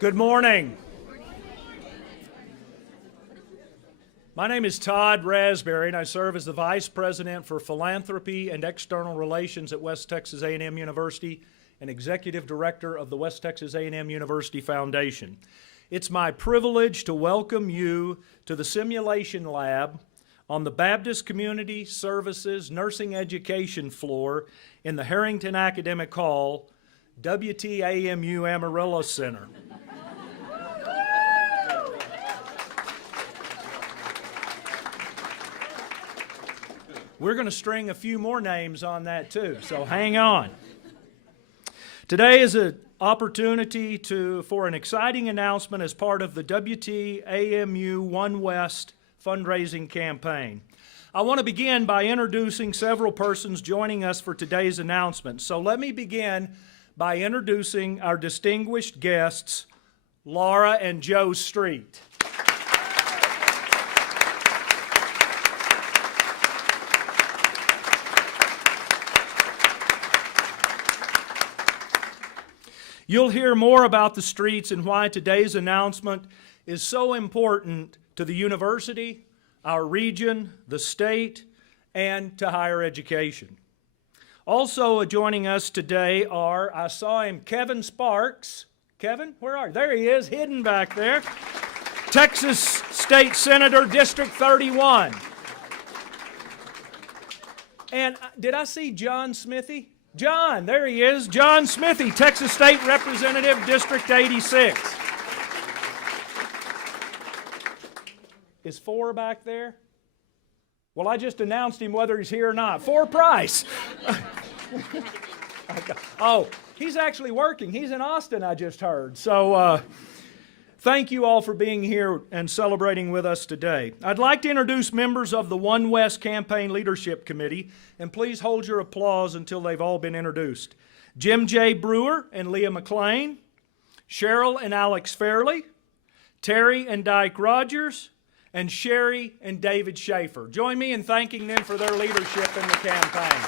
Good morning. My name is Todd Raspberry, and I serve as the Vice President for Philanthropy and External Relations at West Texas A&M University and Executive Director of the West Texas A&M University Foundation. It's my privilege to welcome you to the Simulation Lab on the Baptist Community Services Nursing Education floor in the Harrington Academic Hall, WTAMU Amarillo Center. We're going to string a few more names on that too, so hang on. Today is an opportunity for an exciting announcement as part of the WTAMU One West fundraising campaign. I want to begin by introducing several persons joining us for today's announcement. So let me begin by introducing our distinguished guests, Laura and Joe Street. You'll hear more about the Streets and why today's announcement is so important to the university, our region, the state, and to higher education. Also joining us today are, I saw him, Kevin Sparks. Kevin, where are you? There he is, hidden back there. Texas State Senator, District 31. And did I see John Smithy? John, there he is. John Smithy, Texas State Representative, District 86. Is 4 back there? Well, I just announced him whether he's here or not. 4 Price. Oh, he's actually working. He's in Austin, I just heard. So thank you all for being here and celebrating with us today. I'd like to introduce members of the One West Campaign Leadership Committee, and please hold your applause until they've all been introduced. Jim J. Brewer and Leah McLean, Cheryl and Alex Fairley, Terry and Dyke Rogers, and Sherry and David Schaefer. Join me in thanking them for their leadership in the campaign.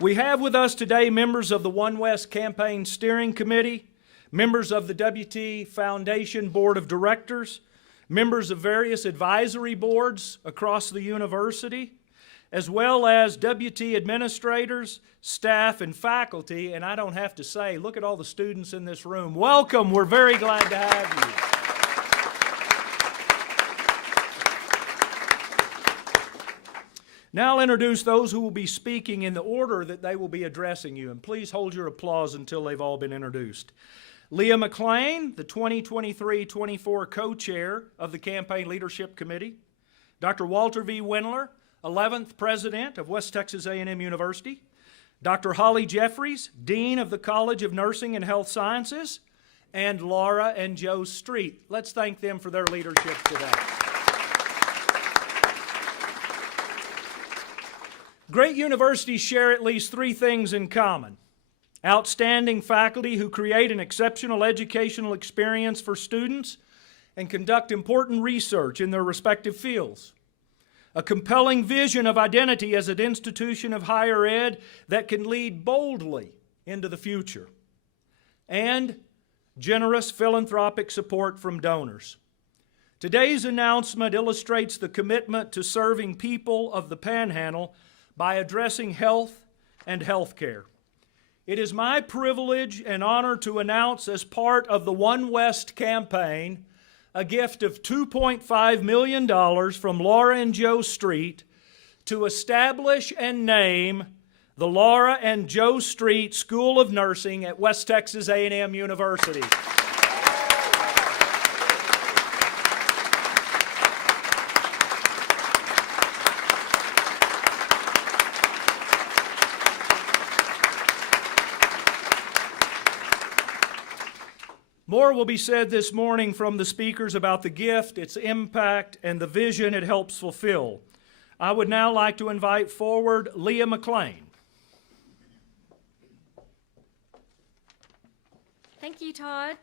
We have with us today members of the One West Campaign Steering Committee, members of the WT Foundation Board of Directors, members of various advisory boards across the university, as well as WT administrators, staff, and faculty. And I don't have to say, look at all the students in this room. Welcome, we're very glad to have you. Now I'll introduce those who will be speaking in the order that they will be addressing you, and please hold your applause until they've all been introduced. Leah McLean, the 2023-24 co-chair of the Campaign Leadership Committee. Dr. Walter V. Wendler, 11th President of West Texas A&M University. Dr. Holly Jeffries, Dean of the College of Nursing and Health Sciences. And Laura and Joe Street. Let's thank them for their leadership today. Great universities share at least 3 things in common. Outstanding faculty who create an exceptional educational experience for students and conduct important research in their respective fields. A compelling vision of identity as an institution of higher ed that can lead boldly into the future. And generous philanthropic support from donors. Today's announcement illustrates the commitment to serving people of the Panhandle by addressing health and health care. It is my privilege and honor to announce, as part of the One West campaign, a gift of $2.5 million from Laura and Joe Street to establish and name the Laura and Joe Street School of Nursing at West Texas A&M University. More will be said this morning from the speakers about the gift, its impact, and the vision it helps fulfill. I would now like to invite forward Leah McLean. Thank you, Todd.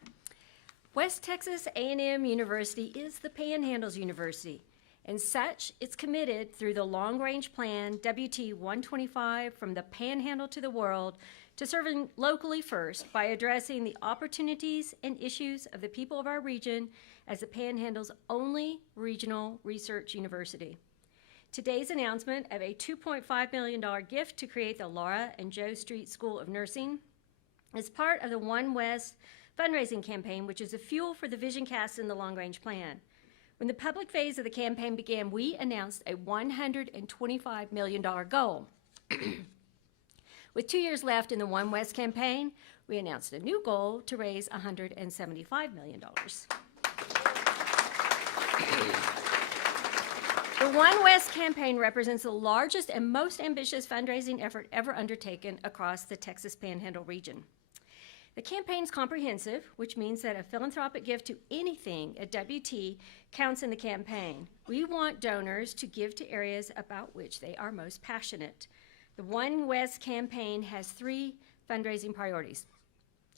West Texas A&M University is the Panhandle's university. and such, it's committed through the Long Range Plan WT 125 from the Panhandle to the World to serving locally first by addressing the opportunities and issues of the people of our region as the Panhandle's only regional research university. Today's announcement of a $2.5 million gift to create the Laura and Joe Street School of Nursing is part of the One West fundraising campaign, which is a fuel for the vision cast in the long-range plan. When the public phase of the campaign began, we announced a $125 million goal. With 2 years left in the One West campaign, we announced a new goal to raise $175 million. The One West campaign represents the largest and most ambitious fundraising effort ever undertaken across the Texas Panhandle region. The campaign's comprehensive, which means that a philanthropic gift to anything at WT counts in the campaign. We want donors to give to areas about which they are most passionate. The One West campaign has 3 fundraising priorities.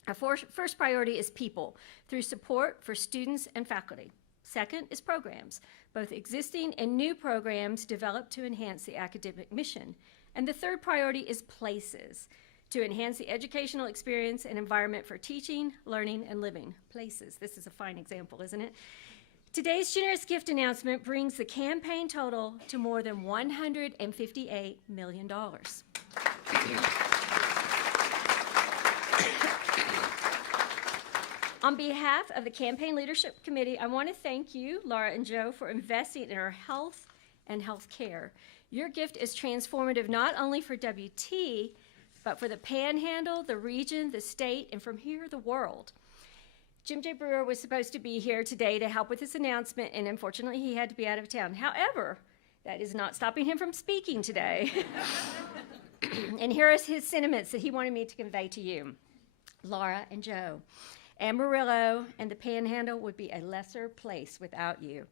Our first priority is people, through support for students and faculty. Second is programs, both existing and new programs developed to enhance the academic mission. And the third priority is places, to enhance the educational experience and environment for teaching, learning, and living. Places, this is a fine example, isn't it? Today's generous gift announcement brings the campaign total to more than $158 million. On behalf of the Campaign Leadership Committee, I want to thank you, Laura and Joe, for investing in our health and health care. Your gift is transformative not only for WT, but for the Panhandle, the region, the state, and from here, the world. Jim J. Brewer was supposed to be here today to help with this announcement, and unfortunately, he had to be out of town. However, that is not stopping him from speaking today. And here are his sentiments that he wanted me to convey to you. Laura and Joe, Amarillo and the Panhandle would be a lesser place without you.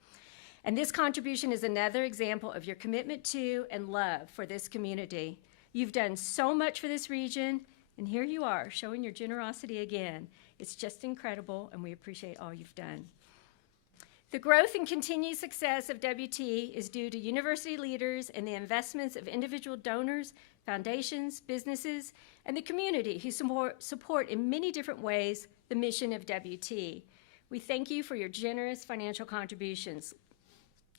And this contribution is another example of your commitment to and love for this community. You've done so much for this region, and here you are, showing your generosity again. It's just incredible, and we appreciate all you've done. The growth and continued success of WT is due to university leaders and the investments of individual donors, foundations, businesses, and the community who support in many different ways the mission of WT. We thank you for your generous financial contributions.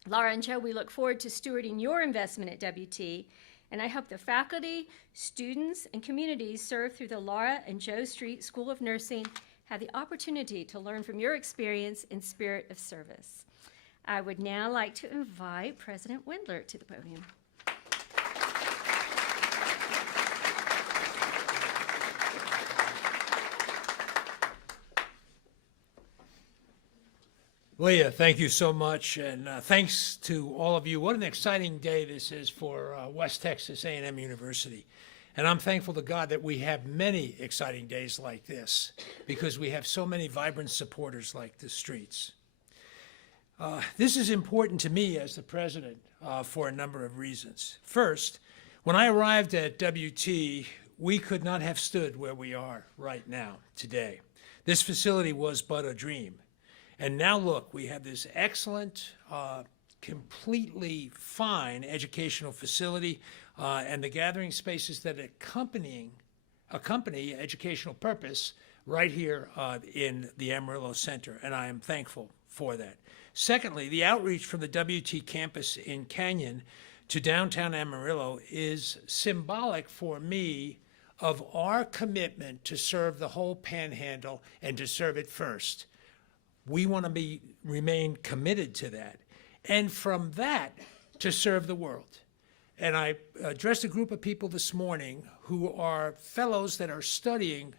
Laura and Joe, we look forward to stewarding your investment at WT, and I hope the faculty, students, and communities served through the Laura and Joe Street School of Nursing have the opportunity to learn from your experience in spirit of service. I would now like to invite President Wendler to the podium. Leah, thank you so much, and thanks to all of you. What an exciting day this is for West Texas A&M University. And I'm thankful to God that we have many exciting days like this because we have so many vibrant supporters like the Streets. This is important to me as the president for a number of reasons. First, when I arrived at WT, we could not have stood where we are right now today. This facility was but a dream. And now look, we have this excellent, completely fine educational facility and the gathering spaces that accompany educational purpose right here in the Amarillo Center, and I am thankful for that. Secondly, the outreach from the WT campus in Canyon to downtown Amarillo is symbolic for me of our commitment to serve the whole Panhandle and to serve it first. We want to remain committed to that. And from that, to serve the world. And I addressed a group of people this morning who are fellows that are studying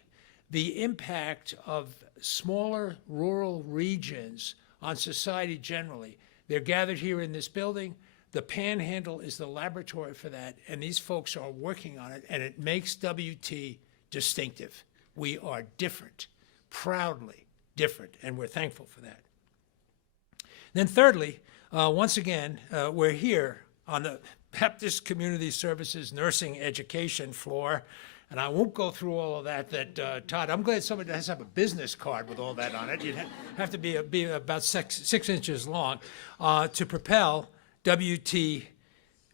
the impact of smaller rural regions on society generally. They're gathered here in this building. The Panhandle is the laboratory for that, and these folks are working on it, and it makes WT distinctive. We are different, proudly different, and we're thankful for that. Then thirdly, once again, we're here on the Baptist Community Services nursing education floor, and I won't go through all of that, Todd, I'm glad somebody has to have a business card with all that on it. You'd have to be about six inches long to propel WT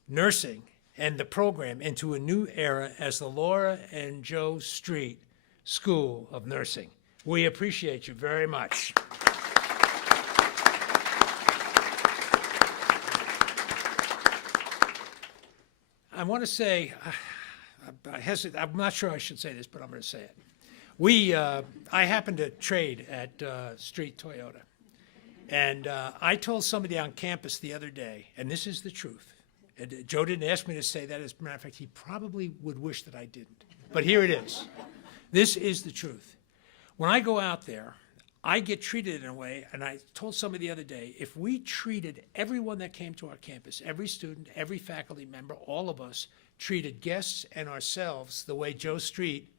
nursing and the program into a new era as the Laura and Joe Street School of Nursing. We appreciate you very much. I want to say, I'm not sure I should say this, but I'm going to say it. I happened to trade at Street Toyota, and I told somebody on campus the other day, and this is the truth. And Joe didn't ask me to say that. As a matter of fact, he probably would wish that I didn't. But here it is. This is the truth. When I go out there, I get treated in a way, and I told somebody the other day, if we treated everyone that came to our campus, every student, every faculty member, all of us, treated guests and ourselves the way Joe Street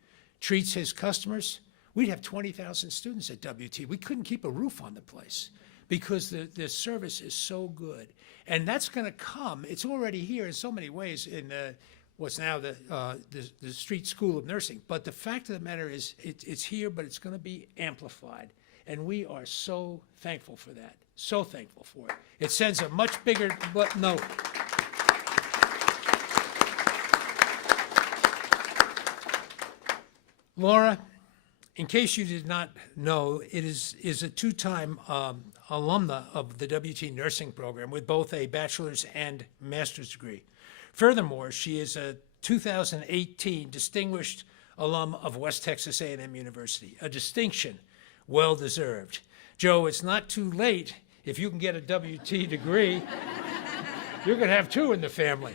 treats his customers, we'd have 20,000 students at WT. We couldn't keep a roof on the place because the service is so good. And that's going to come. It's already here in so many ways in what's now the Street School of Nursing. But the fact of the matter is it's here, but it's going to be amplified. And we are so thankful for that, so thankful for it. It sends a much bigger note. Laura, in case you did not know, it is a two-time alumna of the WT nursing program with both a bachelor's and master's degree. Furthermore, she is a 2018 distinguished alum of West Texas A&M University, a distinction well-deserved. Joe, it's not too late if you can get a WT degree. You're going to have two in the family.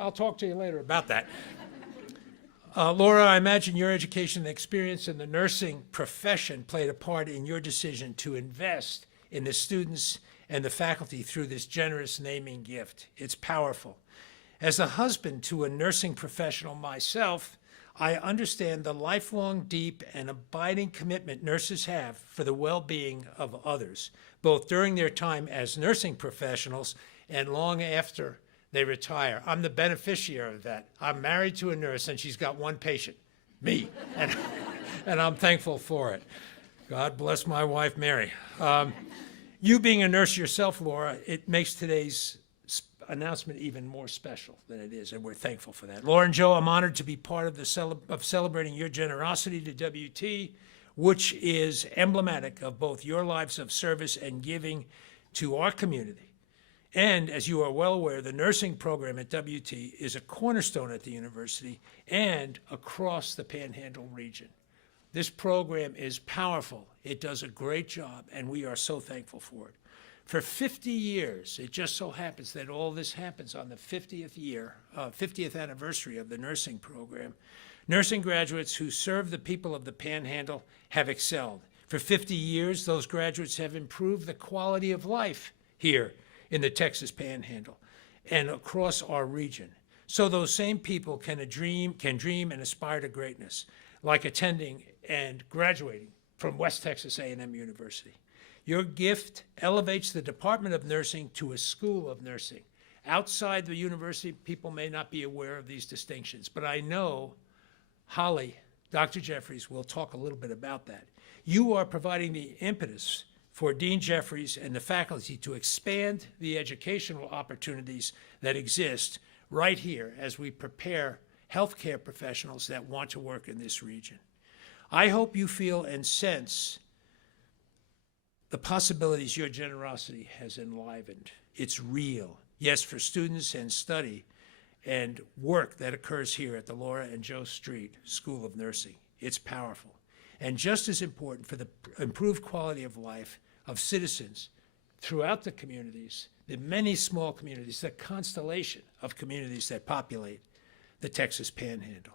I'll talk to you later about that. Laura, I imagine your education and experience in the nursing profession played a part in your decision to invest in the students and the faculty through this generous naming gift. It's powerful. As a husband to a nursing professional myself, I understand the lifelong, deep, and abiding commitment nurses have for the well-being of others, both during their time as nursing professionals and long after they retire. I'm the beneficiary of that. I'm married to a nurse, and she's got one patient, me, and I'm thankful for it. God bless my wife, Mary. You being a nurse yourself, Laura, it makes today's announcement even more special than it is, and we're thankful for that. Laura and Joe, I'm honored to be part of celebrating your generosity to WT, which is emblematic of both your lives of service and giving to our community. And as you are well aware, the nursing program at WT is a cornerstone at the university and across the Panhandle region. This program is powerful. It does a great job, and we are so thankful for it. For 50 years, it just so happens that all this happens on the 50th anniversary of the nursing program. Nursing graduates who serve the people of the Panhandle have excelled. For 50 years, those graduates have improved the quality of life here in the Texas Panhandle and across our region. So those same people can dream and aspire to greatness, like attending and graduating from West Texas A&M University. Your gift elevates the Department of Nursing to a school of nursing. Outside the university, people may not be aware of these distinctions, but I know Holly, Dr. Jeffries, will talk a little bit about that. You are providing the impetus for Dean Jeffries and the faculty to expand the educational opportunities that exist right here as we prepare healthcare professionals that want to work in this region. I hope you feel and sense the possibilities your generosity has enlivened. It's real. Yes, for students and study and work that occurs here at the Laura and Joe Street School of Nursing. It's powerful. And just as important for the improved quality of life of citizens throughout the communities, the many small communities, the constellation of communities that populate the Texas Panhandle.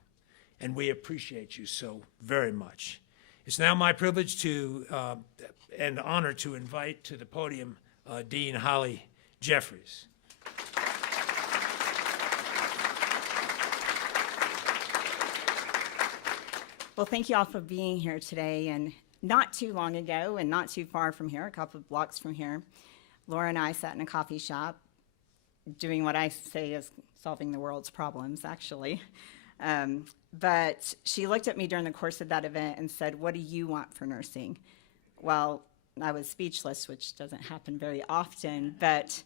And we appreciate you so very much. It's now my privilege and honor to invite to the podium Dean Holly Jeffries. Well, thank you all for being here today. And not too long ago, and not too far from here, a couple of blocks from here, Laura and I sat in a coffee shop doing what I say is solving the world's problems, actually. But she looked at me during the course of that event and said, "What do you want for nursing?" Well, I was speechless, which doesn't happen very often, but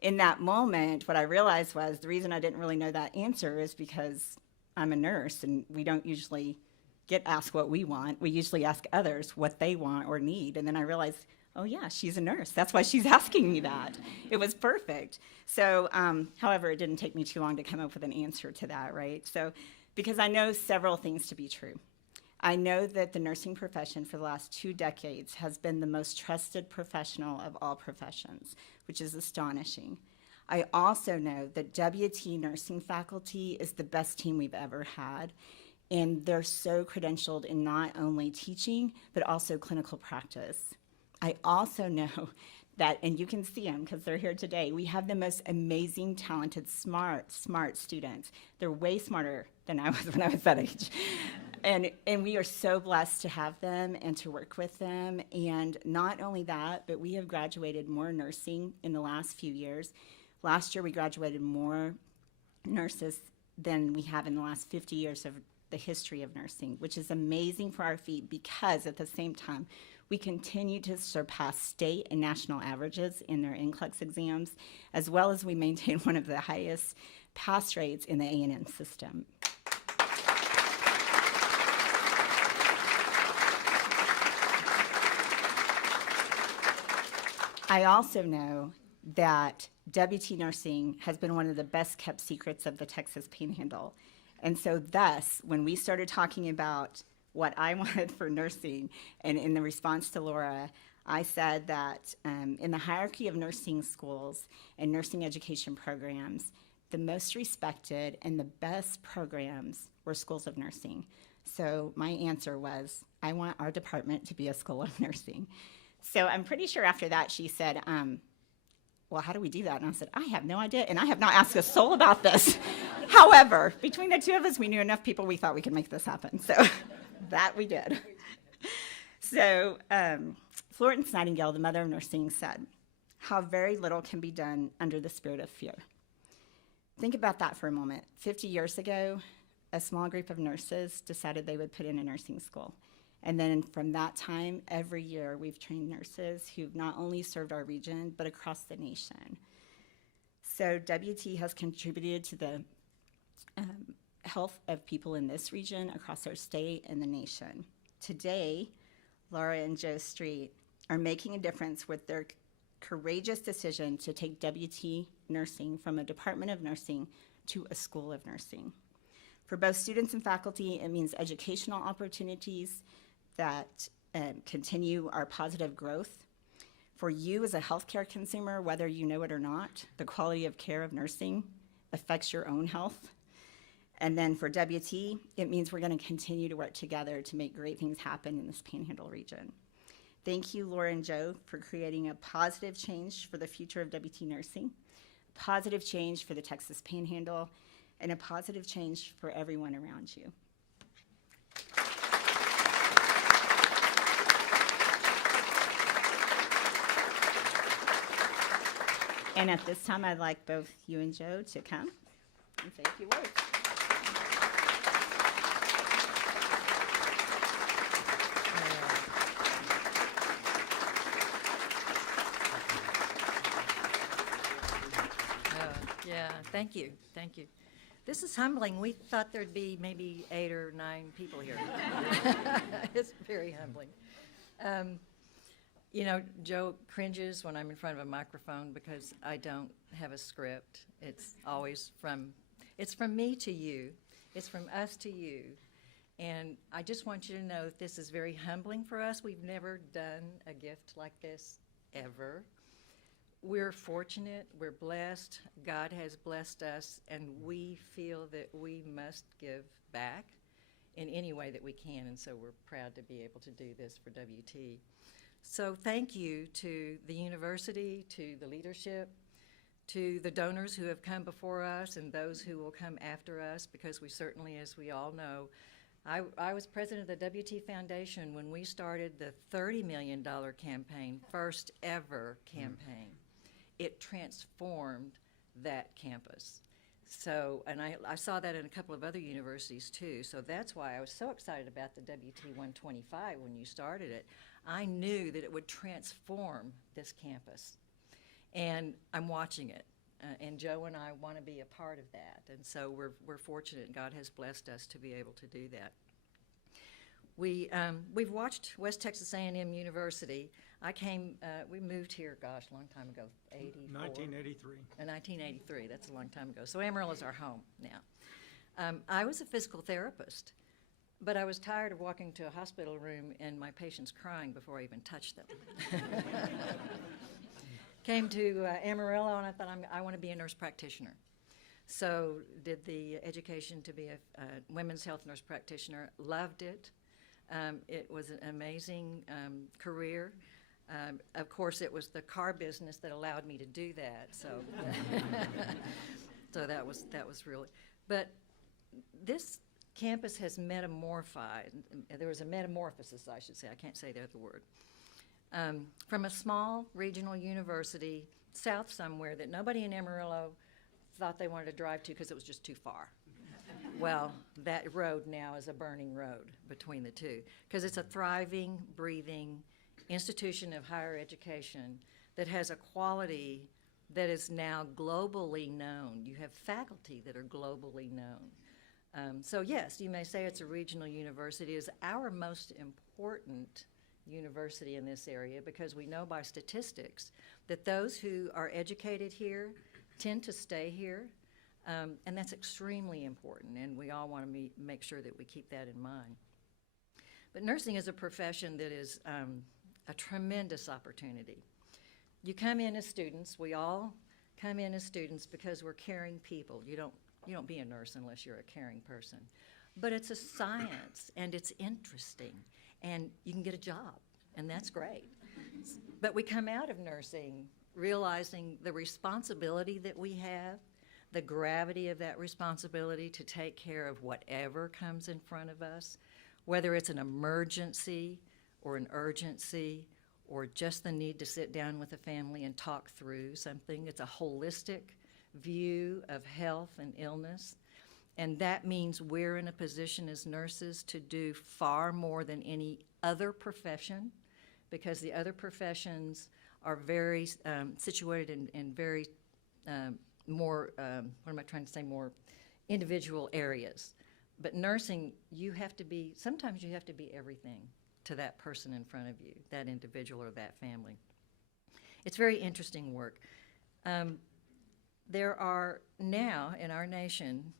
in that moment, what I realized was the reason I didn't really know that answer is because I'm a nurse and we don't usually get asked what we want. We usually ask others what they want or need. And then I realized, oh yeah, she's a nurse. That's why she's asking me that. It was perfect. So, however, it didn't take me too long to come up with an answer to that, right? So, because I know several things to be true. I know that the nursing profession for the last 2 decades has been the most trusted professional of all professions, which is astonishing. I also know that WT nursing faculty is the best team we've ever had, and they're so credentialed in not only teaching, but also clinical practice. I also know that, and you can see them because they're here today, we have the most amazing, talented, smart students. They're way smarter than I was when I was that age. And we are so blessed to have them and to work with them. And not only that, but we have graduated more nursing in the last few years. Last year, we graduated more nurses than we have in the last 50 years of the history of nursing, which is amazing for our feet because at the same time, we continue to surpass state and national averages in their NCLEX exams, as well as we maintain one of the highest pass rates in the A&M system. I also know that WT nursing has been one of the best kept secrets of the Texas Panhandle. And so thus, when we started talking about what I wanted for nursing, and in the response to Laura, I said that in the hierarchy of nursing schools and nursing education programs, the most respected and the best programs were schools of nursing. So my answer was, I want our department to be a school of nursing. So I'm pretty sure after that she said, well, how do we do that? And I said, I have no idea, and I have not asked a soul about this. However, between the two of us, we knew enough people, we thought we could make this happen. So that we did. So Florence Nightingale, the mother of nursing, said, how very little can be done under the spirit of fear. Think about that for a moment. 50 years ago, a small group of nurses decided they would put in a nursing school. And then from that time, every year, we've trained nurses who've not only served our region, but across the nation. So WT has contributed to the health of people in this region, across our state, and the nation. Today, Laura and Joe Street are making a difference with their courageous decision to take WT nursing from a department of nursing to a school of nursing. For both students and faculty, it means educational opportunities that continue our positive growth. For you as a healthcare consumer, whether you know it or not, the quality of care of nursing affects your own health. And then for WT, it means we're going to continue to work together to make great things happen in this Panhandle region. Thank you, Laura and Joe, for creating a positive change for the future of WT nursing, positive change for the Texas Panhandle, and a positive change for everyone around you. And at this time, I'd like both you and Joe to come and say a few words. Yeah, thank you, thank you. This is humbling. We thought there'd be maybe 8 or 9 people here. It's very humbling. You know, Joe cringes when I'm in front of a microphone because I don't have a script. It's always it's from me to you. It's from us to you. And I just want you to know that this is very humbling for us. We've never done a gift like this ever. We're fortunate, we're blessed, God has blessed us, and we feel that we must give back in any way that we can, and so we're proud to be able to do this for WT. So thank you to the university, to the leadership, to the donors who have come before us and those who will come after us, because we certainly, as we all know, I was president of the WT Foundation when we started the $30 million campaign, first ever campaign. It transformed that campus. So, and I saw that in a couple of other universities too, so that's why I was so excited about the WT 125 when you started it. I knew that it would transform this campus, and I'm watching it. and Joe and I want to be a part of that. And so we're fortunate. God has blessed us to be able to do that. We've watched West Texas A&M University. We moved here, gosh, a long time ago, 1983. 1983, that's a long time ago. So Amarillo's our home now. I was a physical therapist, but I was tired of walking to a hospital room and my patients crying before I even touched them. Came to Amarillo and I thought, I want to be a nurse practitioner. So did the education to be a women's health nurse practitioner, loved it. It was an amazing career. Of course, it was the car business that allowed me to do that. So, so that was really. But this campus has metamorphized. There was a metamorphosis, I should say. I can't say the other word. From a small regional university south somewhere that nobody in Amarillo thought they wanted to drive to because it was just too far. Well, that road now is a burning road between the two because it's a thriving, breathing institution of higher education that has a quality that is now globally known. You have faculty that are globally known. So yes, you may say it's a regional university. It is our most important university in this area because we know by statistics that those who are educated here tend to stay here. And that's extremely important, and we all want to make sure that we keep that in mind. But nursing is a profession that is a tremendous opportunity. You come in as students. We all come in as students because we're caring people. You don't be a nurse unless you're a caring person. But it's a science, and it's interesting, and you can get a job, and that's great. But we come out of nursing realizing the responsibility that we have, the gravity of that responsibility to take care of whatever comes in front of us, whether it's an emergency or an urgency or just the need to sit down with a family and talk through something. It's a holistic view of health and illness. And that means we're in a position as nurses to do far more than any other profession because the other professions are very situated in very more, more individual areas. But nursing, sometimes you have to be everything to that person in front of you, that individual or that family. It's very interesting work. There are now in our nation,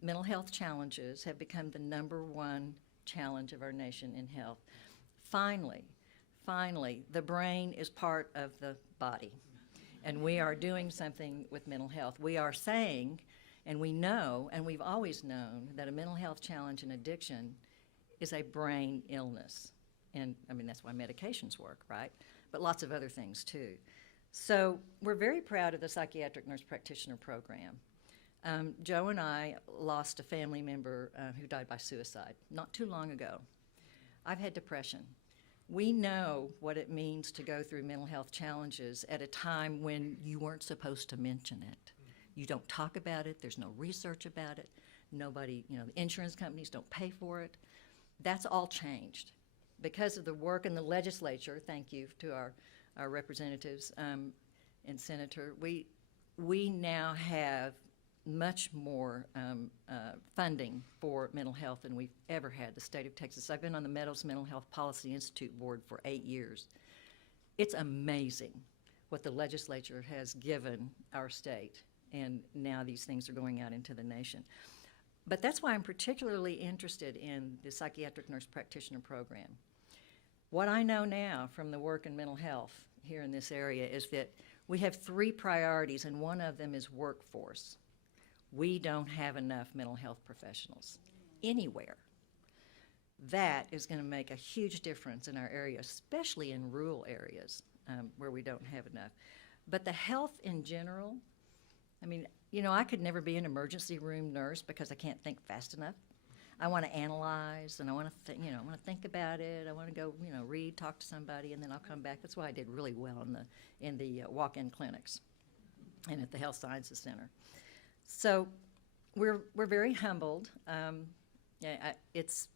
mental health challenges have become the #1 challenge of our nation in health. Finally, the brain is part of the body. And we are doing something with mental health. We are saying, and we know, and we've always known, that a mental health challenge and addiction is a brain illness. And, that's why medications work, right? But lots of other things, too. So we're very proud of the Psychiatric Nurse Practitioner Program. Joe and I lost a family member who died by suicide not too long ago. I've had depression. We know what it means to go through mental health challenges at a time when you weren't supposed to mention it. You don't talk about it. There's no research about it. Nobody, the insurance companies don't pay for it. That's all changed. Because of the work in the legislature, thank you to our representatives and senator, we now have much more funding for mental health than we've ever had, the state of Texas. I've been on the Meadows Mental Health Policy Institute board for 8 years. It's amazing what the legislature has given our state, and now these things are going out into the nation. But that's why I'm particularly interested in the Psychiatric Nurse Practitioner Program. What I know now from the work in mental health here in this area is that we have 3 priorities, and one of them is workforce. We don't have enough mental health professionals anywhere. That is going to make a huge difference in our area, especially in rural areas where we don't have enough. But the health in general, I could never be an emergency room nurse because I can't think fast enough. I want to analyze, and I want to think about it. I want to go, read, talk to somebody, and then I'll come back. That's why I did really well in the walk-in clinics and at the Health Sciences Center. So we're very humbled. That's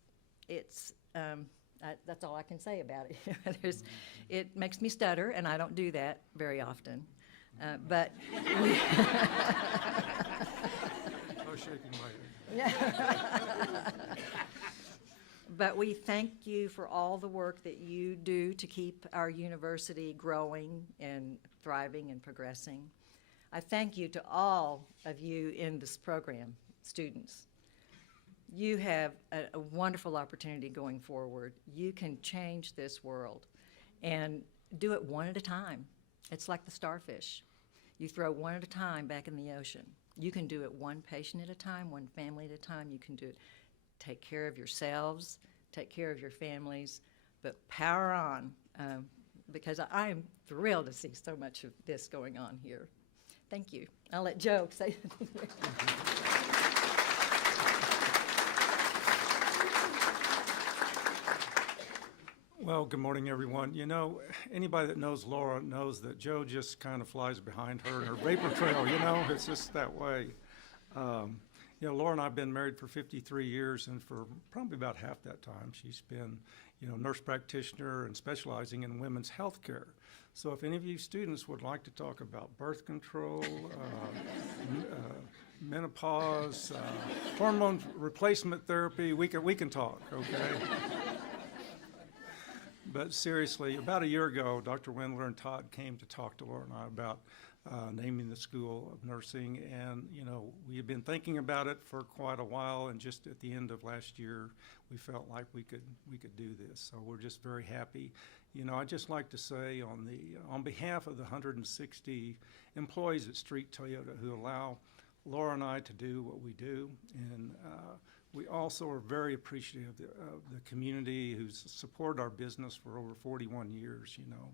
all I can say about it. It makes me stutter, and I don't do that very often. But No shaking my head. But we thank you for all the work that you do to keep our university growing and thriving and progressing. I thank you to all of you in this program, students. You have a wonderful opportunity going forward. You can change this world and do it one at a time. It's like the starfish. You throw one at a time back in the ocean. You can do it one patient at a time, one family at a time. You can do it. Take care of yourselves, take care of your families, but power on, because I am thrilled to see so much of this going on here. Thank you. I'll let Joe say. Well, good morning, everyone. You know, anybody that knows Laura knows that Joe just kind of flies behind her in her vapor trail, you know? It's just that way. You know, Laura and I have been married for 53 years, and for probably about half that time, she's been, you know, nurse practitioner and specializing in women's health care. So if any of you students would like to talk about birth control, menopause, hormone replacement therapy, we can talk, okay? But seriously, about a year ago, Dr. Wendler and Todd came to talk to Laura and I about naming the School of Nursing, and you know, we had been thinking about it for quite a while, and just at the end of last year, we felt like we could do this. So we're just very happy. You know, I'd just like to say on behalf of the 160 employees at Street Toyota who allow Laura and I to do what we do, and we also are very appreciative of the community who's supported our business for over 41 years, you know.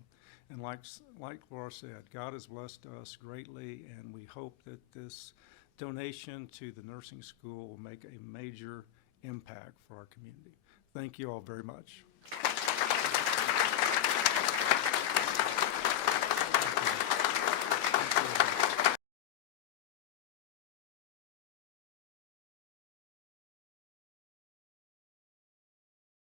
And like Laura said, God has blessed us greatly, and we hope that this donation to the nursing school will make a major impact for our community. Thank you all very much.